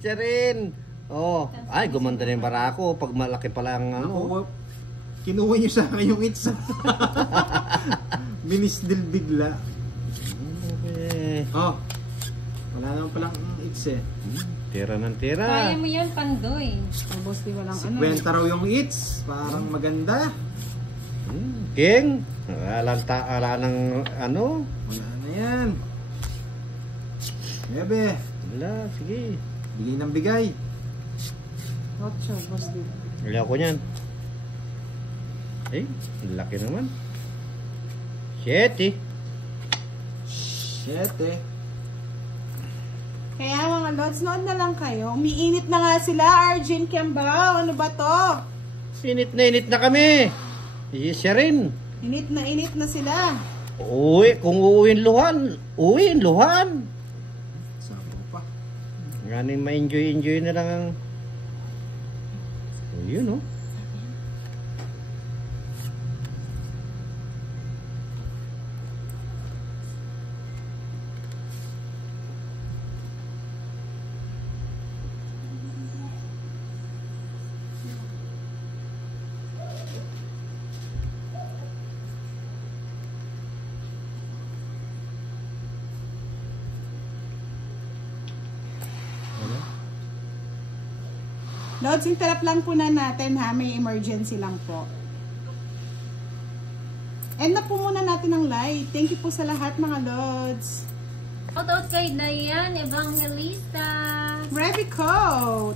Siya rin. Oh, ay gumanda na yung bara ko pag malaki pa lang ano. Kinuha niyo sa akin yung itsa. Binisdil bigla. Okay. Oh. Wala naman palang its eh. Tira ng tira. Kaya mo yan, Pandoy. Tapos di walang ano. 50 raw yung its. Parang maganda. King, ala ng ano? Wala na yan. Bebe. Wala, sige. Bigay ng bigay. Ocho, boss di. Wala ko niyan. Eh, laki naman. 7. 7. Kaya mga lods, noon na lang kayo. Umiinit na nga sila, Arjun Kiambao. Ano ba to? Init na kami. Siya rin. Init na sila. Uwi, kung uuwin luhan. Sabo pa. Nganing ma-enjoy na lang ang... Oh, yun oh. Lods, interrupt lang po na natin ha. May emergency lang po. End na po muna natin ang live. Thank you po sa lahat mga Lods. Shoutout kay Diane Evangelista. Revico,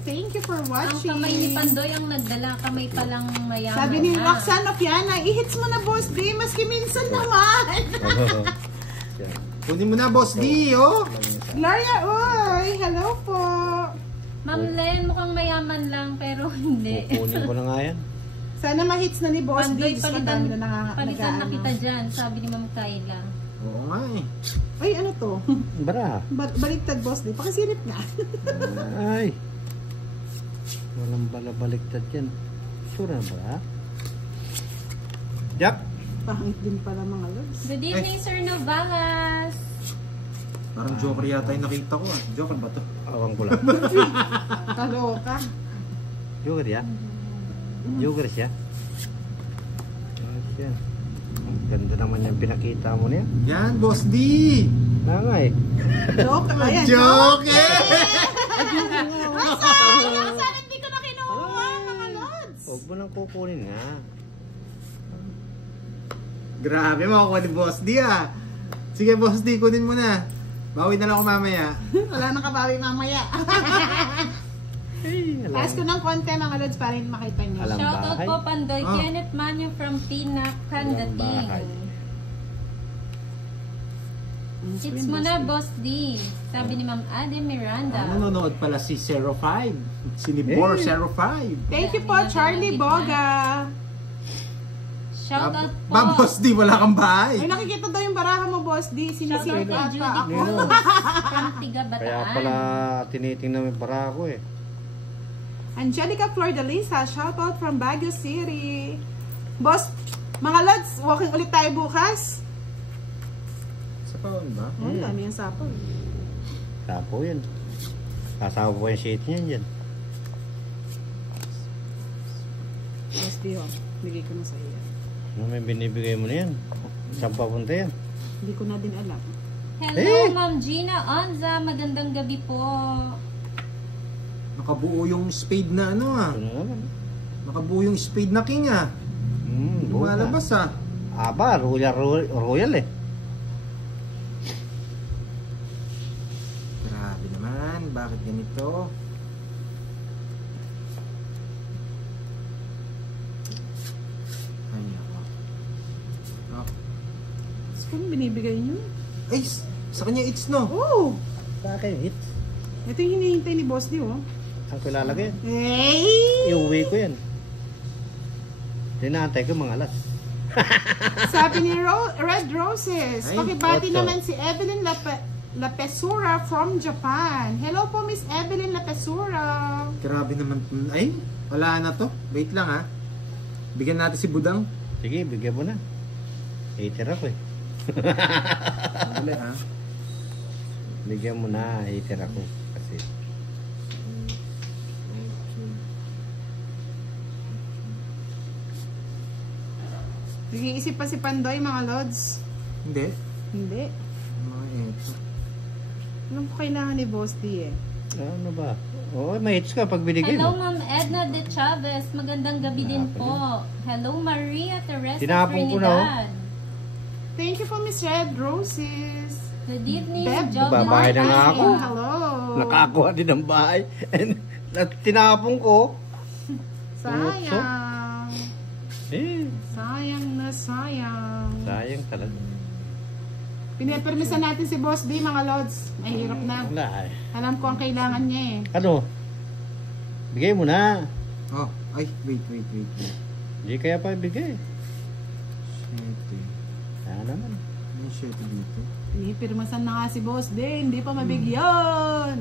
thank you for Ang watching. kamay ni Pandoy ang nagdala. Kamay palang mayaman. Sabi ni Roxanne Ofiana, i-hits mo na boss D. Maski minsan naman. Kunin mo na, Boss D, oh. Gloria, uy. Hello po. Ma'am Len, mukhang mayaman lang pero hindi. Kukunin ko na nga yan. Sana ma-hits na ni boss D. Pandoy, Diyos ko, palitan dami na na kita dyan. Sabi ni Ma'am Kayla. Oo nga eh. Ay, ano to? Bara. Baliktad boss D. Pakisilip nga. Ay. Walang baliktad yan. Sure na ba? Jack. Pangit din pala mga Lods. Good evening, Sir Novalas. Parang joker yata yung nakita ko ah. Joker ba to? Awang ko lang. Kaloka. Joker ya? Joker siya? Siya. Ganda naman yung pinakita mo niya. Yan, Boss D. Nga eh. Joke. Ayan, Joker! Sana hindi ko na kinuha mga Lods. Huwag mo nang kukunin nga. Grabe, makukuha ni Boss D ah. Sige, Boss D, kunin mo na. Bawi na lang ako mamaya. Wala nang kabawi mamaya. Taas ko ng konti mga Lods para hindi makita nyo. Alam Shoutout bahay. po Pandoy. Oh. Kenneth Manyo from Pinak, Alam bahay. Candating. Hits mo na, Boss D. Sabi ni Ma'am Ade Miranda. Nanonood pala si 05. Si Nibor 05. Thank you po, Charlie Boga. Shoutout po. Ba, Boss D, wala kang bahay. Ay, nakikita daw yung baraha mo, Boss D. Shoutout Sinisilip kay ata Judy ako. Nino. from Tiga Kaya Bataan. pala tinitingnan mo yung bara ko eh. Angelica Flordalisa, shoutout from Baguio City. Boss, mga Lods, walking ulit tayo bukas. Sa paon ba? Oh, dami yung sapo. Tapo yun. Kasama po yung shade niyan dyan. Boss D, oh. Bigay ko na sa iyo. Ano may binibigay mo na yan? Saan papunta yan? Hindi ko na din alam. Hello, Ma'am Gina Onza. Magandang gabi po. Nakabuo yung spade na ano ah. Ano naman? Nakabuo yung spade na king ah. Lumalabas ah. Aba, royal eh. Grabe naman. Bakit ganito? Ay ako. Oh. Kung binibigay nyo? Ay, sa kanya it's no. Oh! Sa akin, it. Ito yung hinihintay ni Boss D, oh. Saan ko ilalagay? Hey! Iuwi ko yan. Dinaantay ko mga alas. Sabi ni Red Roses, Ay, pakibati otso. naman si Evelyn Lapesura from Japan. Hello po, Miss Evelyn Lapesura. Grabe naman. Ay, wala na to. Wait lang ah. Bigyan natin si Budang. Sige, bigyan mo na. Hater ako eh. Dali ah. Bigyan mo na, hater ako. Nag-iisip pa si Pandoy, mga lods. Hindi. Hindi. Mga ito. Anong kailangan ni Boss D eh? Ano ba? Oo, may hits ka pag binigay Hello, mo. Ma'am Edna de Chavez. Magandang gabi din po. Hello, Maria Teresa Tinapon ko na, oh. Trinidad. Thank you for Miss Red Roses. Good evening, Beb, Jovelyn babae na nga ako. Martin. Hello. Nakakuha din ng bahay. Tinapon ko. Sayang. Eh, Sayang na sayang. sayang talaga. Pinapermisan natin si Boss D, mga lods. Mahirap na. Wala eh. Alam ko ang kailangan niya eh. Ano? Bigay mo na. Oh, ay, wait. Hindi kaya pa bigay. Shit. Kaya naman. May shit dito. Pinipirmasan na nga si Boss D, hindi pa mabigyan.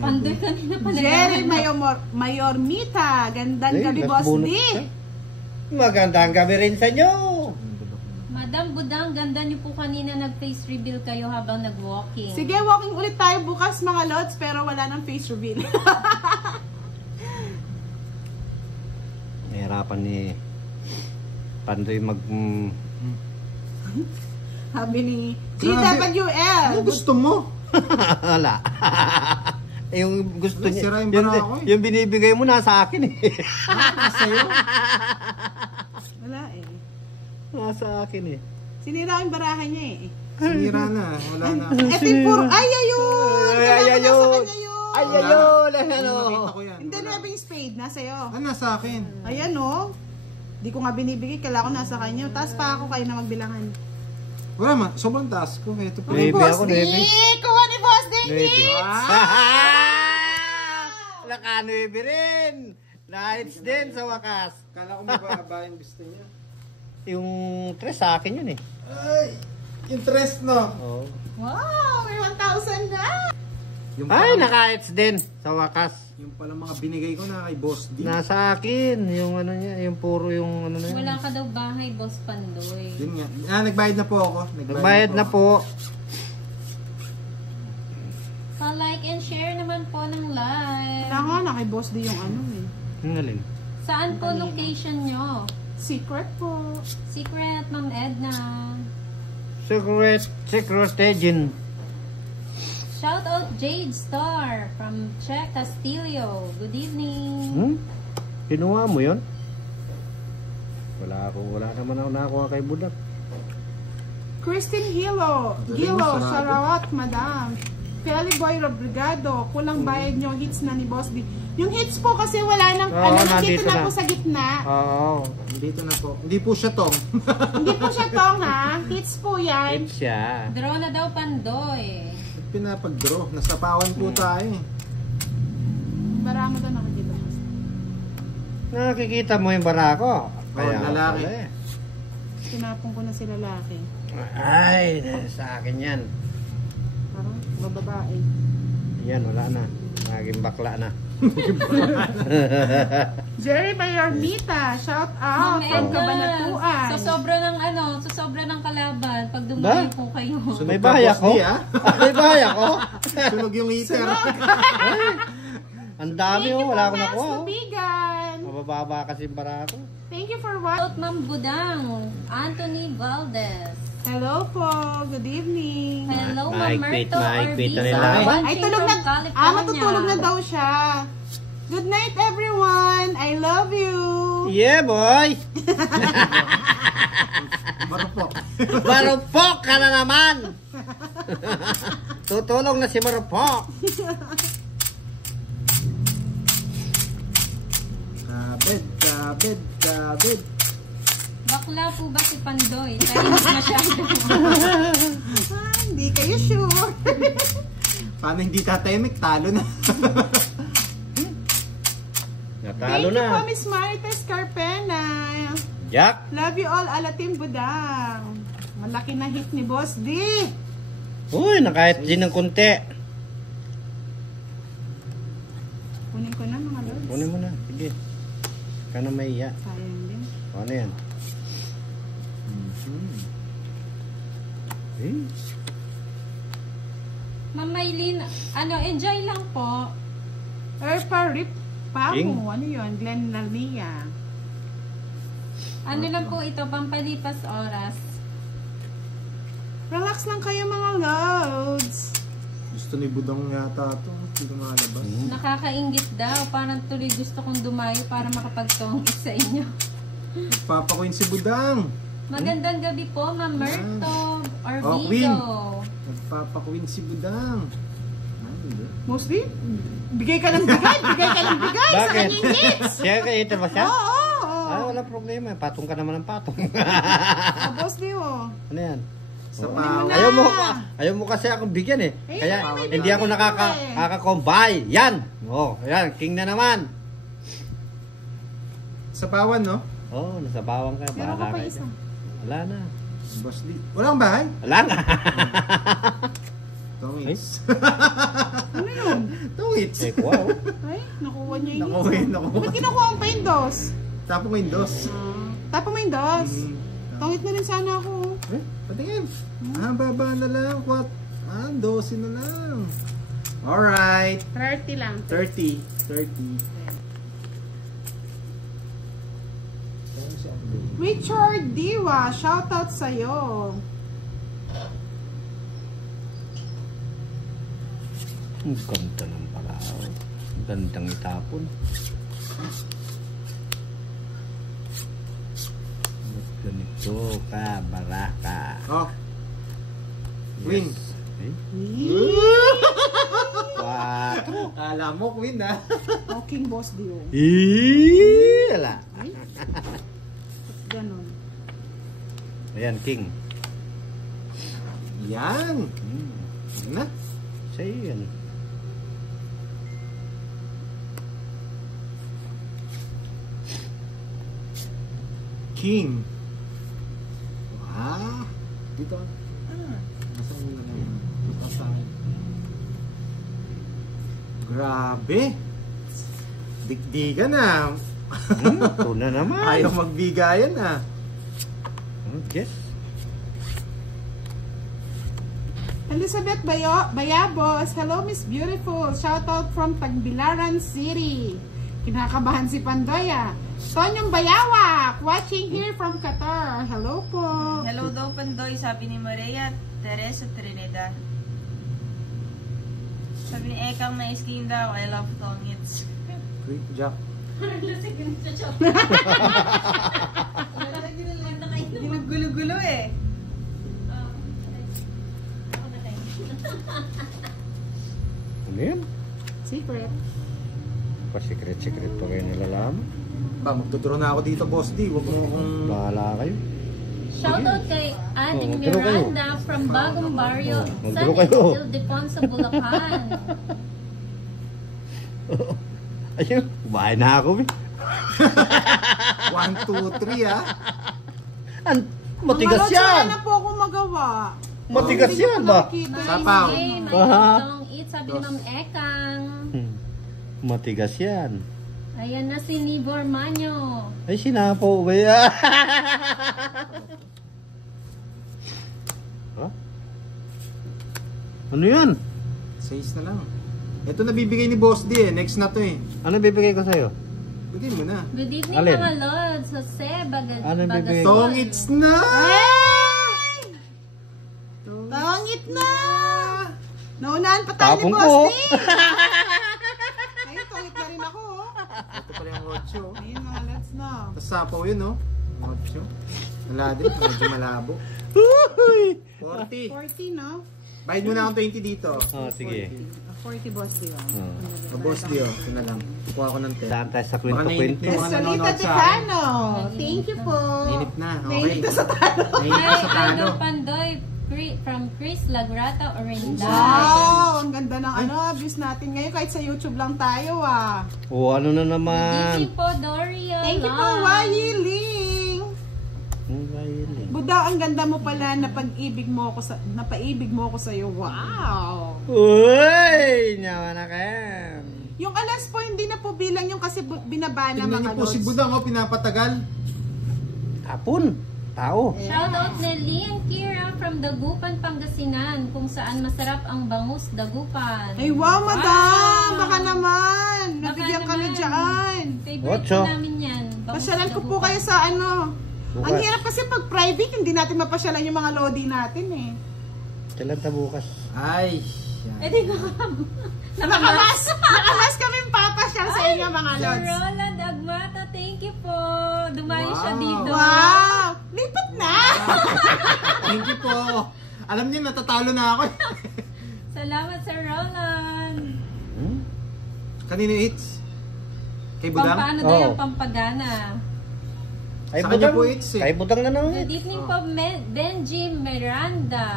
Pandoy kanina pa Jerry naghahanap. Mayormita. Gandang Eh, gabi, last Boss bonus D. ka. Magandang gabi rin sa inyo. Madam Budang, ganda niyo po kanina nag-face reveal kayo habang nag-walking. Sige, walking ulit tayo bukas, mga lods, pero wala nang face reveal. Nahirapan ni Pandoy mag... Sabi ni Grabe. CWL. Ano gusto mo? Wala. Yung gusto Wala, niya, sira yung yung, bara ako eh. yung binibigay mo nasa akin eh. Sa'yo? Wala eh. Nasa akin eh. Sinira yung barahan niya eh. Sinira na. Wala na. Eto yung puro, ay ayun! Ay, Kailangan ayun! nasa kanya yun! Ay, ayun! Ano? Nakita ko yan. Hindi na yung spade, nasa iyo. Ano nasa akin? Ayan oh. Di ko nga binibigay, kailangan ko nasa kanya. Taas pa ako, kayo na magbilangan. Wala man. Sobrang taas ko. Ito pa. Nuebe ako, D! nuebe. Kuha ni Boss D! Nuebe. Ah! Naka-nuebe rin. Nights din sa wakas. Kala ko mababa yung gusto niya. Yung tres sa akin yun eh. Ay! Interest no? Oh. Wow! May 1,000 na! Yung Ay, pala- naka-hits din sa wakas. Yung pala mga binigay ko na kay Boss D. Nasa akin. Yung ano niya, yung puro yung ano na yun. Wala ka daw bahay, Boss Pandoy. Yun nga. Nagbayad na po ako. Nagbayad na po. Pa-like and share naman po ng live. Kailangan na kay Boss D yung ano eh. Yung alin? Saan po location nyo? Secret po. Secret, Ma'am Edna. Secret agent. Shout out Jade Star from Che Castillo. Good evening. Hmm? Kinuha mo yun? Wala naman ako nakakuha kay Budak. Christine Hilo. Galing Gilo, mo, sarado. Sarawat, Madam. Feli Boy Robrigado. Kulang bayad nyo, hits na ni Boss D. Yung hits po kasi wala nang, Oo, nandito nandito na na. po sa gitna. Oo. Dito na po. Hindi po siya tong. Hindi po siya tong ha. Hits po yan. Hits siya. Draw na daw Pandoy. Pinapag-draw. Nasa pawan po tayo eh. Bara mo doon nakikita. Nakikita mo yung bara ko. lalaki. pala eh. Tinapong ko na si lalaki. Ay, sa akin yan. Parang bababae. Yan, wala na. Naging bakla na. Jerry Mayormita, shout out Ma'am from Edna, Kabanatuan. sa sobra ng kalaban, pag dumayo Ba? po kayo. May Sunog ka, bahay Boss ako? D, ah. May bahay ako? Sunog yung heater. Ang dami Thank you oh, wala for akong Max nakuha. oh. Lubigan. Mabababa kasi yung bara ko. Thank you for Shout watching. out Ma'am Budang, Anthony Valdez. Hello po. Good evening. Hello, Mahigpit, Ma'am Merto mahigpit na Orbiza. nila. Ay, tulog na. California. Matutulog na daw siya. Good night, everyone. I love you. Yeah, boy! Marupok. Marupok ka na naman! Tutulong na si Marupok! Kabed. Bakla po ba si Pandoy? Tahimik masyado. Hindi kayo sure. Paano hindi tatayimik? Talo na. Natalo Thank you po, na. Miss Marites Carpena. Jack! Love you all, Alatim Budang. Malaki na hit ni Boss D. Uy, nakahit din ng konti. Kunin ko na mga lods. Kunin mo na. Sige. Ka na may iya. Sayang din. Ano yan? Eh? Ma'am Maylin, enjoy lang po. Rip King? Pamo. Ano yun? Glenn Lalmia. Ano lang po ito, pampalipas oras. Relax lang kayo mga loads. Gusto ni Budang yata ito. Hindi ko malabas. Nakakaingit daw. Parang tuloy gusto kong dumayo para makapagtongkit sa inyo. Papakuin si Budang. Magandang gabi po, Ma'am Myrto or Oh, Vigo. Queen. Nagpapakuin si Budang. Mostly, bigay ka ng bigay sa Bakit? kanyang hits. Siya kayo ba siya? Oo. Wala problema. Patong ka naman ng patong. Boss Dio. Ano yan? Sa Oh. paw. Ayaw mo kasi akong bigyan eh. Eh, Kaya may hindi ako bigyan ko eh. nakaka-combine. Yan! Oh, yan. King na naman. Sa pawan, no? Oh, nasa bawang ka. Meron ka Bahala pa ka isa. dyan. Wala na. Boss D. Walang bahay? Wala na. Tongits. Ano yun? Tongits. Eh, wow. Ay, nakuha niya yung Nakuha yun, nakuha. Ba't kinukuha mo pa yung dos? Tapo ko yung dos. Tapos mo yung dos. Mm. Tongit na rin sana ako. Eh, patingin. Baba na lang. 12 na lang. Alright. 30 lang. 30. Richard Diwa, shoutout sa'yo. Ang ganda ng palao. Ang gandang itapon. Ba't ganito ka, baraka? Oh. Queen. Eh? Quatro. Kala mo, Queen, ha? Oh, King Boss Dio. Wala. Ay, ganon. Ayan, King. Yan. Na? Sa'yo yan. King. Wow. Dito. Nasa mo na lang. Pasahin. Grabe. Digdigan na. Ito na naman. Ayaw magbigayan na. Yes. Elizabeth Bayabos, hello Miss Beautiful. Shoutout from Tagbilaran City. Kinakabahan si Pandoya. Tonyong Bayawak, watching here from Qatar. Hello po. Hello daw, Pandoy, sabi ni Maria Teresa Trinidad. Sabi ni Ekang na skin daw, I love tongits. Great job. Ginaggulo-gulo eh. Ano yan? Secret. Pa-secret-secret pa kayo nalalaman. Ba, magdodraw na ako dito, Boss D. Huwag mo akong... Bahala kayo. Shoutout kay Aling magduro kayo. Miranda from Bagong Barrio, Magduro San kayo. Ildefonso, Bulacan. Ayun, kumain na ako. 1, 2, 3, ha? Matigas Mga lods, yan. wala na po ako magawa. Matigas Hindi ko yan po ba? nakikita yun. Sapaw. Hey, may Aha. itong eat, sabi ni Ma'am Ekang. Matigas yan. Ayan na si Nibor Manyo. Ay, sinapo ba yan? Ha? Ano yan? 6 na lang. Ito nabibigay ni Boss D eh. Next na to eh. Ano bibigay ko sa'yo? Bigay mo na. Good evening Alin? mga Lods. Jose Ano bibigay? Tongits na! Tangit na! Naunahan pa tayo Tapong ni ko. Boss D! Ayun, tangit na rin ako. Oh. Ito pala yung 8. Ayun mga lods na. Tapos sapaw yun, no? 8. Wala din. Medyo malabo. Uy! 40. 40, no? Bayad mo na akong 20 dito. Oh, sige. 40 Boss D. Oh. Boss D, oh. Ito na lang. Kukuha ko ng 10. Saan tayo sa Baka nainip kwento-kwento? na yung mga Solita nanonood sa akin. Tejano. Thank you po. Nainip na. Okay. Nainip na sa talo. Nainip na sa Hi, talo. Idol Pandoy from Chris Lagrata, Orinda. Wow! Ang ganda ng views natin ngayon. Kahit sa YouTube lang tayo Oh, ano na Good naman? evening po, Doria. Thank you po, Wayiling. Buda, ang ganda mo pala. Napaibig mo ako sa iyo. Wow! Uy! Naman na kayo. Yung alas po, hindi na po bilang yung kasi binaba na Tingnan mga niyo po si lods. Budang, oh. Pinapatagal. Kapon. tao. Shout out Nelly and Kira from Dagupan, Pangasinan, kung saan masarap ang bangus Dagupan. Ay, wow, madam! Baka naman! Baka Nabigyan kami naman. dyan. Favorite Ocho. po namin yan. bangus Pasyalan ko po Dagupan. kayo sa ano. Bukas. Ang hirap kasi pag private, hindi natin mapasyalan yung mga lodi natin eh. Kailan ta bukas? Ay, yan. Eh di ko Nakamas kami papasyal sa inyo mga Sir lods. Roland Agmata, thank you po. Dumayo siya Wow. dito. Wow! Lipat na! Thank you po. Alam niyo, natatalo na ako. Salamat, Sir Roland. Hmm? Kanino it's? Kay Budang? Pampaano daw Oo. yung pampagana? Ay, Sa kanya budang. po, it's eh. Kay budang na naman. Good evening po, Benji Miranda.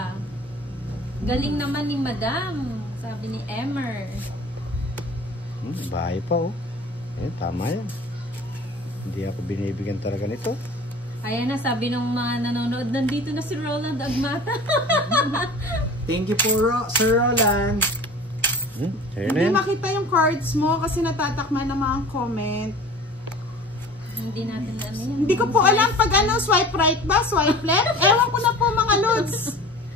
Galing naman ni Madam, sabi ni Emmer. Bahay pa oh. Eh, tama yan. Hindi ako binibigyan talaga nito. Ayan na, sabi ng mga nanonood, nandito na si Roland Agmata. Thank you po, Sir Roland. Sa'yo na Hindi yan. makita yung cards mo kasi natatakman ng mga comment. Hindi natin alam yan. Hindi ko po alam pag ano, swipe right ba, swipe left? Ewan ko na po mga lods.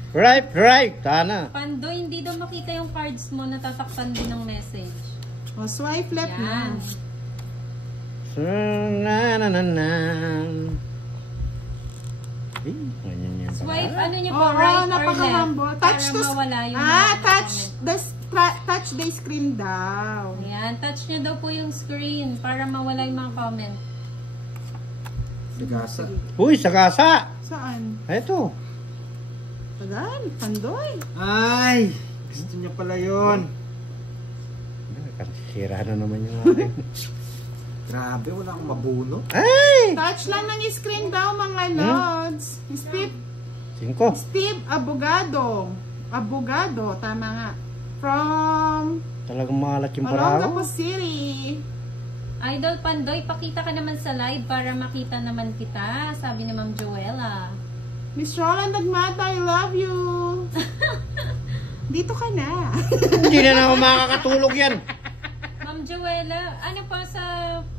Right. Sana. Pando, hindi daw makita yung cards mo, natatakpan din ng message. O, swipe left na. Yan. Na. Eh, ganyan yan. Swipe, ano nyo po, Oo, right or napaka-humble. left? Touch Para to mawala yung touch comment. touch the screen daw. Ayan, touch nyo daw po yung screen para mawala yung mga comment. Sagasa. Uy, sagasa. Saan? Ito. Tagal, pandoy. Ay, gusto niya pala yun. Sira na naman yung akin. Grabe, wala akong mabuno. Ay! Touch lang ng screen daw mga lods. Steve 5. Abogado. Abogado, tama nga. From Talagang malat yung para Olongapo ako. City. Idol Pandoy, pakita ka naman sa live para makita naman kita, sabi ni Ma'am Joella. Miss Roland Agmata, I love you. Dito ka na. Hindi na ako makakatulog yan. Ma'am Joella, ano pa sa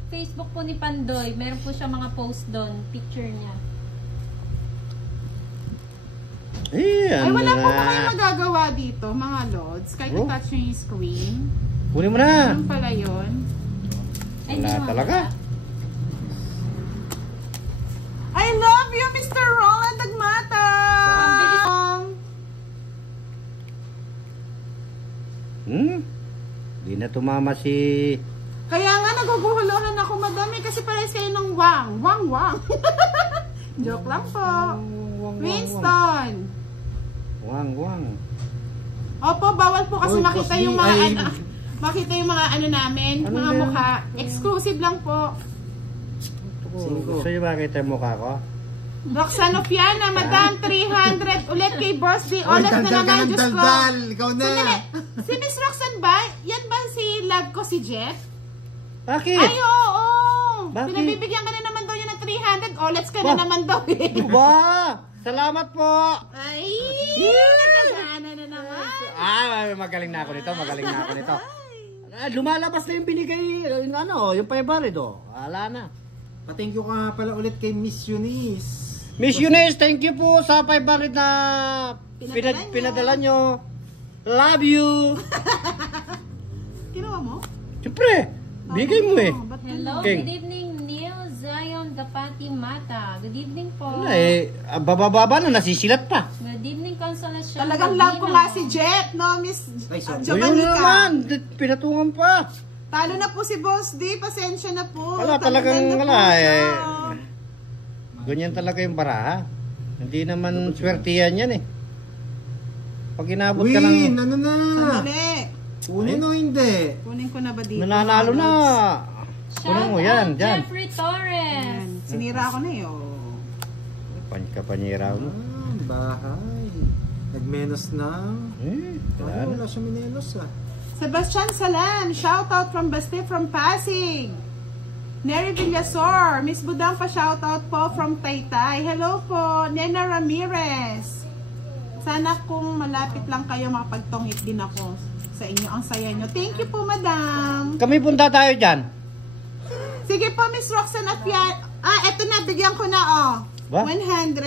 Facebook po ni Pandoy, meron po siya mga post doon, picture niya. Ay, wala po ba kayong na. magagawa dito, mga lods? Kahit Oh. touch nyo yung screen. Kunin mo na. Ano pala yun? Ay, Wala di mo talaga. I love you, Mr. Roland Agmata! Di na tumama si... Kaya nga naguguhuluhan ako, madami, kasi parehas kayo ng wang. Wang. Joke lang po. Winston. Wang. Opo, bawal po kasi Oy, makita Boss yung D, mga ay- makita yung mga ano namin, Ano mga yan? mukha. Exclusive lang po. Gusto niyo makita yung mukha ko? Roxanne Ofiana, Madam, 300 ulit kay Boss D. Oy, Olas na daldal ka naman, ng Diyos ko. daldal. Ikaw na. Sandali. Si Miss Roxanne ba? Yan ba si love ko si Jeff? Bakit? Ay, oo. Bakit? Pinabibigyan ka na naman daw yun ng 300. Olets ka Ba? na naman daw eh. Ba? Salamat po. Ay, nagkagana na naman. Magaling na ako nito. Lumalabas na yung binigay, yung 500 oh. Wala na. Pa-thank you ka nga pala ulit kay Miss Eunice. Miss Eunice, thank you po sa 500 na Pinadala nyo. Love you. Kinuha mo? Siyempre, bigay mo eh. Ba't Hello, King. good evening, Neil Zion Gapati Mata. Good evening po. Wala eh, bababa na, nasisilat pa. Good evening, Consolation. Talagang love ko nga si Jet, no, Miss Ay, sorry. O yun Jovanica. naman, pinatungan pa. Talo na po si Boss D, pasensya na po. Wala, Tanggal talagang na po wala siya. eh. Ganyan talaga yung baraha. Hindi naman swertihan yan eh. Pag inabot ka ng Win, ano na? Sandali. Kunin o hindi? Kunin ko na ba dito? nananalo na. Shout Kunin mo out, yan, dyan. Jeffrey Torres. Ayan, sinira ako na eh. Oh. Kapanyira mo. Bahay. Nagmenos na. Wala Ano, na. wala siya minenos ah. Sebastian Salan, shout out from Basti from Pasig. Neri Villasor, Miss Budang pa shout out po from Taytay. Hello po, Nena Ramirez. Sana kung malapit lang kayo makapagtongit din ako sa inyo. Ang saya nyo. Thank you po, madam. Kami punta tayo dyan. Sige po, Miss Roxanne Afian. Ah, eto na, bigyan ko na, oh. Ba? 100.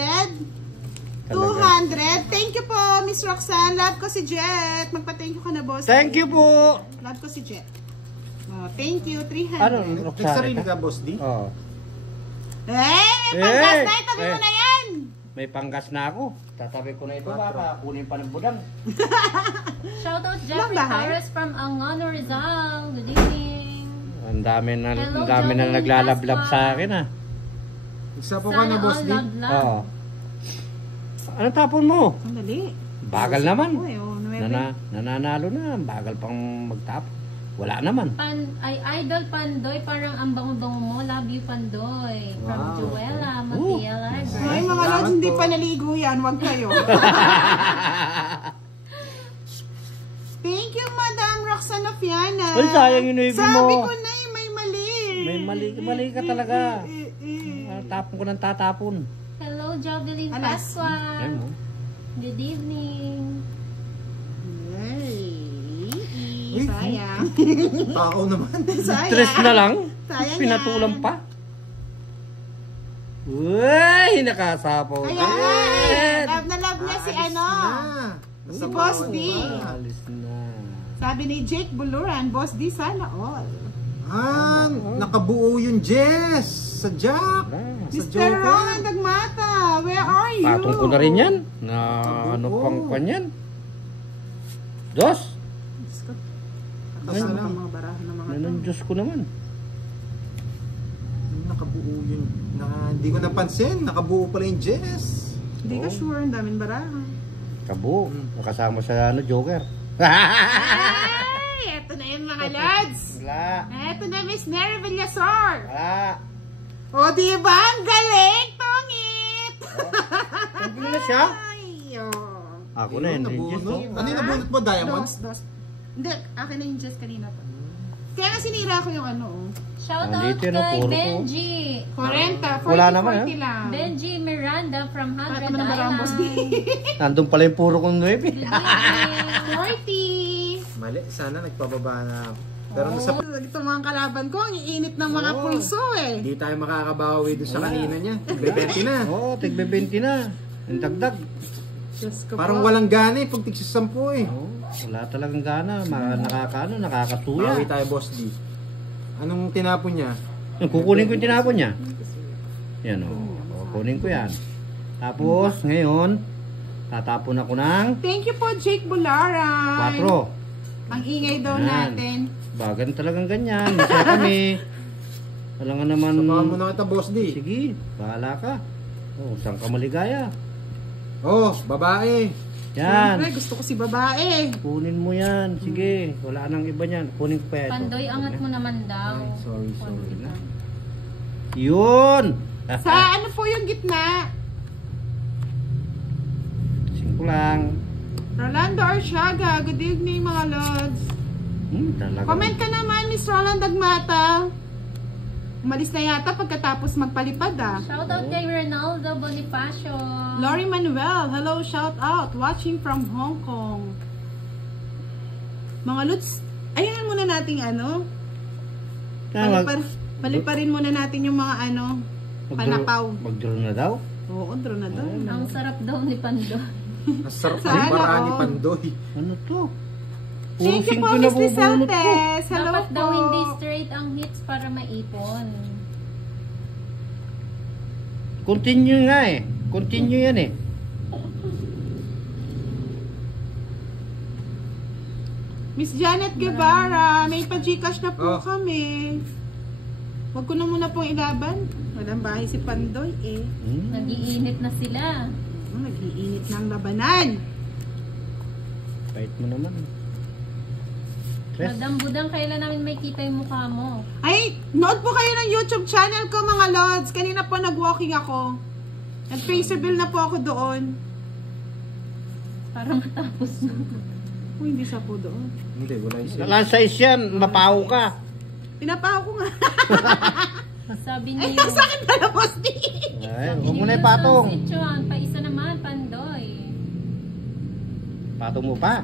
Talaga. 200. Thank you po, Miss Roxanne. Love ko si Jet. Magpa-thank you ka na, boss. Thank you po. Love ko si Jet. Oh, thank you. 300. Ano, May Roxanne? sarili ka, Boss D? Oo. May panggas na. Itabi mo na yan. May panggas na ako. Tatabi ko na ito, baka kunin pa ng budang. Shoutout Jeffrey bahay? Torres from Angono, Rizal. Good evening. Ang dami na, Hello, ang dami na Joey naglalablab Laswa. sa akin ah. Isa po ka na, Sana Boss all D? love love. Oo. Ano tapon mo? Sandali. Bagal naman. Uy, oh, 9. Nananalo na. Bagal pang magtap. Wala naman. Idol Pandoy, parang ang bango-bango mo. Love you, Pandoy. From Wow. Joella Matiel Ay, Library. mga lods, hindi pa naligo yan. Huwag kayo. Thank you, Madam Roxanne Ofiana. Ay, sayang yung navy mo. Sabi ko na may mali. Mali ka talaga. Tapon ko ng tatapon. Hello, Jovelyn Alas. Pasqua. Ayun mo. Good evening. Ay, sayang. Tao naman. Sayang. Stress na lang. Sayang Pinatulang yan. pa. Uy, nakasapaw. Kaya nga, love na love niya si ano. Si Boss D. Alis na. Sabi ni Jake Buluran, Boss D, sana all. Nakabuo yung Jess sa Jack. Sa Mr. Joker. Roland Dagmata, where are you? Patong ko na rin yan. Na ano pang kanyan. Dos. Kasama ang mga barahan ng mga Nanon Diyos ko naman. Nakabuo yun. Hindi ko napansin. Nakabuo pala yung Jess. Hindi ka sure, ang daming barahan. Kabo. Nakasama sa ano, Joker. Ay, eto na yun mga lads. Wala. Eto na Miss Neri Villasor. Wala. O diba, ang galing, tongit. Tanggal na siya. Ay, oh. Ako na yun. Diyos ko. Ano yung nabunot mo? Diamonds? Dos. Hindi, akin na yung just kanina pa. Kaya nga sinira ko yung ano, oh. Shoutout Nandito yun, kay puro ko. Benji. 40, 40, Wala naman, 40 lang. Benji Miranda from 100 Bakit naman ang barang Boss D? Island. Nandun pala yung puro kong 9. Good evening. 40. Mali. Sana nagpababa na ako. Pero sa Ito mga kalaban ko, ang iinit ng mga pulso eh. hindi tayo makakabawi doon sa kanina niya. Bebenti na. Oo, tigbe 20 na. Yung dagdag. Diyos ko Parang po. walang gana eh pag tigsisampu eh. Oo, wala talagang gana. Nakakasuya. Bawi tayo, Boss D. Anong tinapon niya? Kukunin ko yung tinapon niya. Yan o. Kukunin ko yan. Tapos, ngayon, tatapon ako ng Thank you po, Jake Bularan. 4. Ang ingay daw Yan. natin. Bagan talagang ganyan. Misa kami. Wala nga naman. Samahan mo na kita, Boss D. Sige, bahala ka. Oh, saan ka maligaya? Oh, babae. Yan. Siyempre, gusto ko si babae. Kunin mo yan. Sige, wala nang iba niyan. Kunin ko pa ito. Pandoy, angat mo naman daw. Ay, sorry. Yun! Sa ano po yung gitna? 5 lang. Rolando Arsiaga, good evening mga lods. Talaga. Comment ka naman, Miss Roland Dagmata. Umalis na yata pagkatapos magpalipad ah. Shoutout kay Ronaldo Bonifacio. Lori Manuel, hello, shout out. Watching from Hong Kong. Mga lods, ayan muna nating ano. Paliparin muna natin yung mga ano, panapaw. Mag-draw na daw? Oo, draw na daw. Ang sarap daw ni Pandoy. Ang sarap Sana ng paraan ni all. Pandoy. Ano to? Thank you po, Puro 5 Miss nabubunot ko. Lisaltes. Hello Dapat po. daw hindi straight ang hits para maipon. Continue nga eh. Continue yan eh. Miss Janet Guevara, may pa-Gcash na po Oh. kami. Huwag ko na muna pong ilaban. Walang bahay si Pandoy eh. Nag-iinit na sila. Nag-iinit ng labanan. Bait mo naman. Stress. Madam Budang, kailan namin may kita yung mukha mo? Ay, nood po kayo ng YouTube channel ko mga lods. Kanina po nag-walking ako. Nag-traceable na po ako doon. Para matapos na. Oh, hindi siya po doon. Hindi, wala yung siya. Walang size yan. Mapaw ka. Pinapaho ko nga. Sabi Ay, niyo, sa akin pala, Boss D. Ay, huwag mo na ipatong. Sitchuan, pa isa naman, Pandoy. Patong mo pa.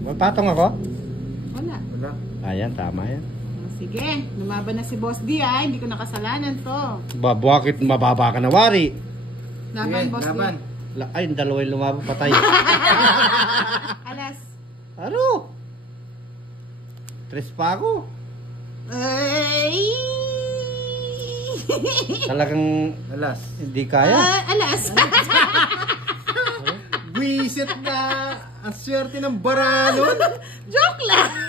Magpatong ako? Wala. Wala. Ayan, tama yan. Sige, lumaban na si Boss D ah. Hindi ko nakasalanan to. Bakit mababa ka na, Wari? Laban, Sige, Boss laban. D. Ay, yung dalawa yung lumaban, patay. Alas. Ano? Tres pa ako. Ay! Talagang Alas. hindi kaya. Alas. Buisit na. Ang swerte ng bara nun. Joke lang.